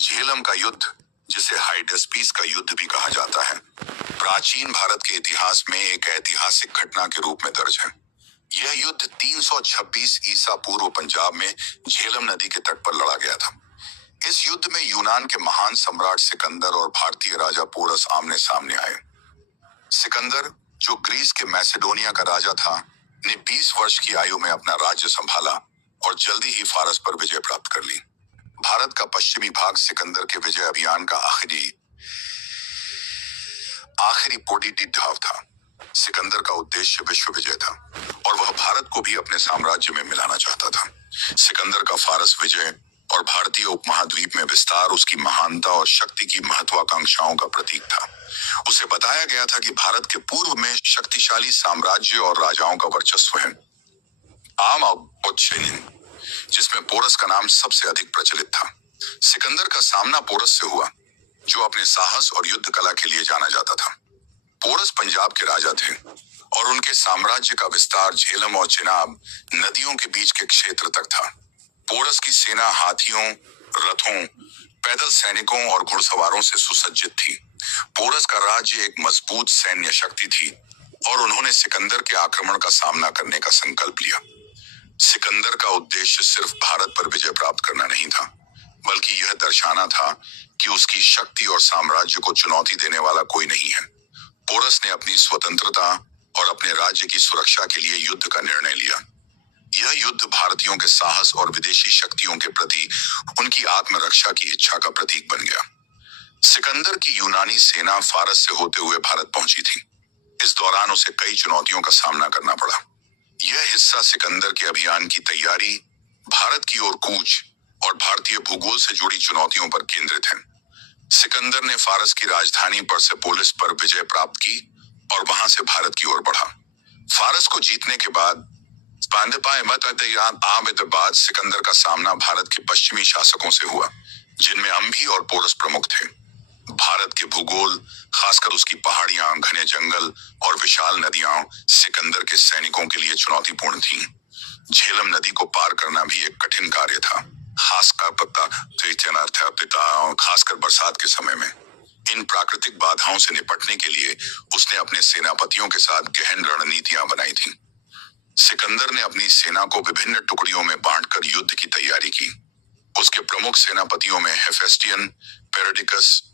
झेलम का युद्ध, जिसे हाइडेस्पीस का युद्ध भी कहा जाता है, प्राचीन भारत के इतिहास में एक ऐतिहासिक घटना के रूप में दर्ज है। यह युद्ध 326 ईसा पूर्व पंजाब में झेलम नदी के तट पर लड़ा गया था। इस युद्ध में यूनान के महान सम्राट सिकंदर और भारतीय राजा पोरस आमने सामने आए। सिकंदर, जो ग्रीस के मैसेडोनिया का राजा था, ने 20 वर्ष की आयु में अपना राज्य संभाला और जल्दी ही फारस पर विजय प्राप्त कर ली। भारत का पश्चिमी भाग सिकंदर के विजय अभियान का आखिरी पोटीटी ढाव था। सिकंदर का उद्देश्य विश्व विजय था और वह भारत को भी अपने साम्राज्य में मिलाना चाहता था। सिकंदर का फारस विजय और भारतीय उपमहाद्वीप में विस्तार उसकी महानता और शक्ति की महत्वाकांक्षाओं का प्रतीक था। उसे बताया गया था कि भारत के पूर्व में शक्तिशाली साम्राज्य और राजाओं का वर्चस्व है, जिसमें पोरस का नाम सबसे अधिक प्रचलित था। सिकंदर का सामना पोरस से हुआ, जो अपने साहस और युद्ध कला के लिए जाना जाता था। पोरस पंजाब के राजा थे और उनके साम्राज्य का विस्तार झेलम और चिनाब नदियों के बीच के क्षेत्र तक था। पोरस की सेना हाथियों, रथों, पैदल सैनिकों और घुड़सवारों से सुसज्जित थी। पोरस का राज्य एक मजबूत सैन्य शक्ति थी और उन्होंने सिकंदर के आक्रमण का सामना करने का संकल्प लिया। सिकंदर का उद्देश्य सिर्फ भारत पर विजय प्राप्त करना नहीं था, बल्कि यह दर्शाना था कि उसकी शक्ति और साम्राज्य को चुनौती देने वाला कोई नहीं है। पोरस ने अपनी स्वतंत्रता और अपने राज्य की सुरक्षा के लिए युद्ध का निर्णय लिया। यह युद्ध भारतीयों के साहस और विदेशी शक्तियों के प्रति उनकी आत्मरक्षा की इच्छा का प्रतीक बन गया। सिकंदर की यूनानी सेना फारस से होते हुए भारत पहुंची थी। इस दौरान उसे कई चुनौतियों का सामना करना पड़ा। यह हिस्सा सिकंदर के अभियान की तैयारी, भारत की ओर कूच और भारतीय भूगोल से जुड़ी चुनौतियों पर केंद्रित है। सिकंदर ने फारस की राजधानी परसेपोलिस पर विजय प्राप्त की और वहां से भारत की ओर बढ़ा। फारस को जीतने के बाद सिकंदर का सामना भारत के पश्चिमी शासकों से हुआ, जिनमें अंभी और पोरस प्रमुख थे। भारत के भूगोल, खासकर उसकी पहाड़ियां, घने जंगल और विशाल नदियां सिकंदर के सैनिकों के लिए चुनौतीपूर्ण थीं। झेलम नदी को पार करना भी एक कठिन कार्य था, खासकर बरसात के समय में। इन प्राकृतिक बाधाओं से निपटने के लिए उसने अपने सेनापतियों के साथ गहन रणनीतियां बनाई थीं। सिकंदर ने अपनी सेना को विभिन्न टुकड़ियों में बांटकर युद्ध की तैयारी की। उसके प्रमुख सेनापतियों में हेफेस्टियन, पेरिडिकस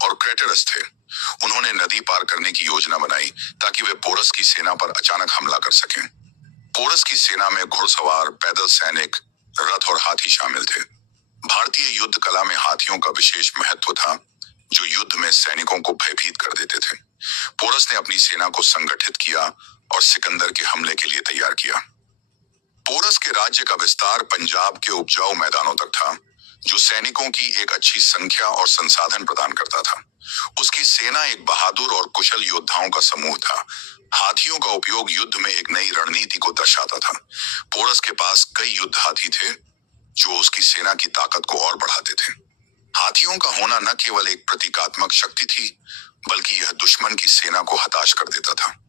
और क्रेटरस थे। उन्होंने नदी पार करने की योजना बनाई ताकि वे पोरस की सेना पर अचानक हमला कर सकें। पोरस की सेना में घुड़सवार, पैदल सैनिक, रथ और हाथी शामिल थे। भारतीय युद्ध कला में हाथियों का विशेष महत्व था, जो युद्ध में सैनिकों को भयभीत कर देते थे। पोरस ने अपनी सेना को संगठित किया और सिकंदर के हमले के लिए तैयार किया। पोरस के राज्य का विस्तार पंजाब के उपजाऊ मैदानों तक था, जो सैनिकों की एक अच्छी संख्या और संसाधन प्रदान करता था। उसकी सेना एक बहादुर और कुशल योद्धाओं का समूह था। हाथियों का उपयोग युद्ध में एक नई रणनीति को दर्शाता था। पोरस के पास कई युद्ध हाथी थे, जो उसकी सेना की ताकत को और बढ़ाते थे। हाथियों का होना न केवल एक प्रतीकात्मक शक्ति थी, बल्कि यह दुश्मन की सेना को हताश कर देता था।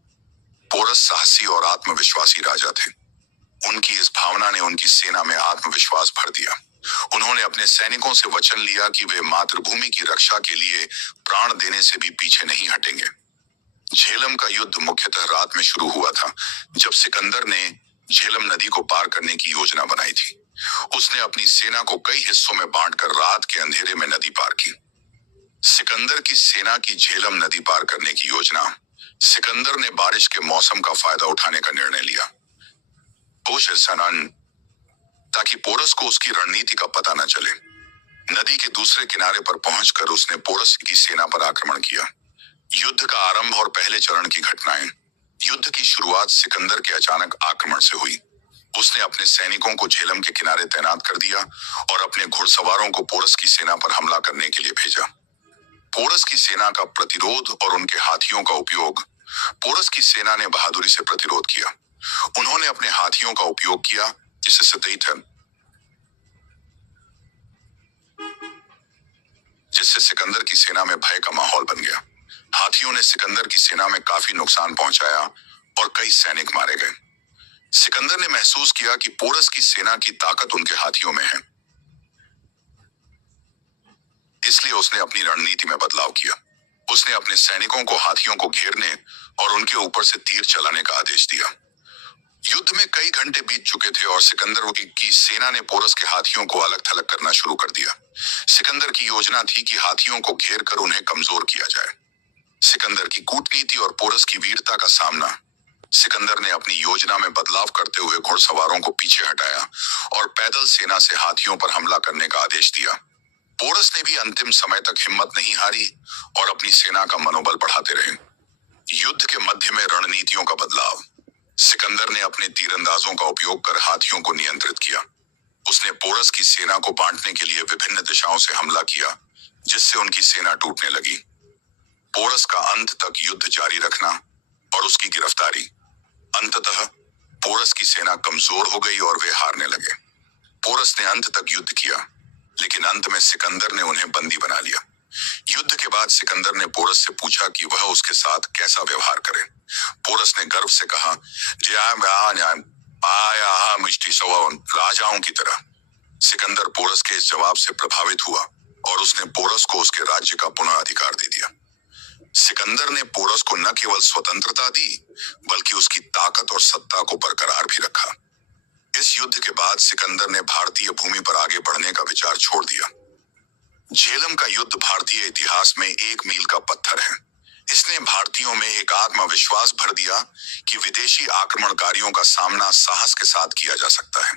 पोरस साहसी और आत्मविश्वासी राजा थे। उनकी इस भावना ने उनकी सेना में आत्मविश्वास भर दिया। उन्होंने अपने सैनिकों से वचन लिया कि वे मातृभूमि की रक्षा के लिए प्राण देने से भी पीछे नहीं हटेंगे। झेलम का युद्ध मुख्यतः रात में शुरू हुआ था, जब सिकंदर ने झेलम नदी को पार करने की योजना बनाई थी। उसने अपनी सेना को कई हिस्सों में बांटकर रात के अंधेरे में नदी पार की। सिकंदर की सेना की झेलम नदी पार करने की योजना। सिकंदर ने बारिश के मौसम का फायदा उठाने का निर्णय लिया, ताकि पोरस को उसकी रणनीति का पता न चले। नदी के दूसरे किनारे पर पहुंचकर उसने पोरस की सेना पर आक्रमण किया। युद्ध का आरंभ और पहले चरण की घटनाएं। युद्ध की शुरुआत सिकंदर के अचानक आक्रमण से हुई। उसने अपने सैनिकों को झेलम के किनारे तैनात कर दिया और अपने घुड़सवारों को पोरस की सेना पर हमला करने के लिए भेजा। पोरस की सेना का प्रतिरोध और उनके हाथियों का उपयोग। पोरस की सेना ने बहादुरी से प्रतिरोध किया। उन्होंने अपने हाथियों का उपयोग किया, जिससे सिकंदर की सेना में भय का माहौल बन गया। हाथियों ने सिकंदर की सेना में काफी नुकसान पहुंचाया और कई सैनिक मारे गए। सिकंदर ने महसूस किया कि पोरस की सेना की ताकत उनके हाथियों में है, इसलिए उसने अपनी रणनीति में बदलाव किया। उसने अपने सैनिकों को हाथियों को घेरने और उनके ऊपर से तीर चलाने का आदेश दिया। युद्ध में कई घंटे बीत चुके थे और सिकंदर की सेना ने पोरस के हाथियों को अलग थलग करना शुरू कर दिया। सिकंदर की योजना थी कि हाथियों को घेर कर उन्हें कमजोर किया जाए। सिकंदर की कूटनीति और पोरस की वीरता का सामना। सिकंदर ने अपनी योजना में बदलाव करते हुए घुड़सवारों को पीछे हटाया और पैदल सेना से हाथियों पर हमला करने का आदेश दिया। पोरस ने भी अंतिम समय तक हिम्मत नहीं हारी और अपनी सेना का मनोबल बढ़ाते रहे। युद्ध के मध्य में रणनीतियों का बदलाव। सिकंदर ने अपने तीरंदाजों का उपयोग कर हाथियों को नियंत्रित किया। उसने पोरस की सेना को बांटने के लिए विभिन्न दिशाओं से हमला किया, जिससे उनकी सेना टूटने लगी। पोरस का अंत तक युद्ध जारी रखना और उसकी गिरफ्तारी। अंततः पोरस की सेना कमजोर हो गई और वे हारने लगे। पोरस ने अंत तक युद्ध किया, लेकिन अंत में सिकंदर ने उन्हें बंदी बना लिया। युद्ध के बाद सिकंदर ने पोरस से पूछा कि वह उसके साथ कैसा व्यवहार करे। पोरस ने गर्व से कहा, राजाओं की तरह। सिकंदर पोरस के इस जवाब से प्रभावित हुआ और उसने पोरस को उसके राज्य का पुनः अधिकार दे दिया। सिकंदर ने पोरस को न केवल स्वतंत्रता दी, बल्कि उसकी ताकत और सत्ता को बरकरार भी रखा। इस युद्ध के बाद सिकंदर ने भारतीय भूमि पर आगे बढ़ने का विचार छोड़ दिया। झेलम का युद्ध भारतीय इतिहास में एक मील का पत्थर है। इसने भारतीयों में एक आत्मविश्वास भर दिया कि विदेशी आक्रमणकारियों का सामना साहस के साथ किया जा सकता है।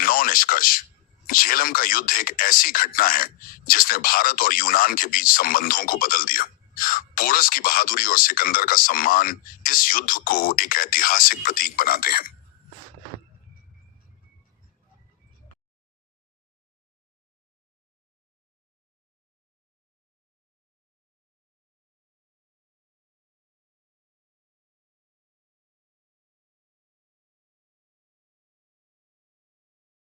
9 निष्कर्ष। झेलम का युद्ध एक ऐसी घटना है जिसने भारत और यूनान के बीच संबंधों को बदल दिया। पोरस की बहादुरी और सिकंदर का सम्मान इस युद्ध को एक ऐतिहासिक प्रतीक बनाते हैं।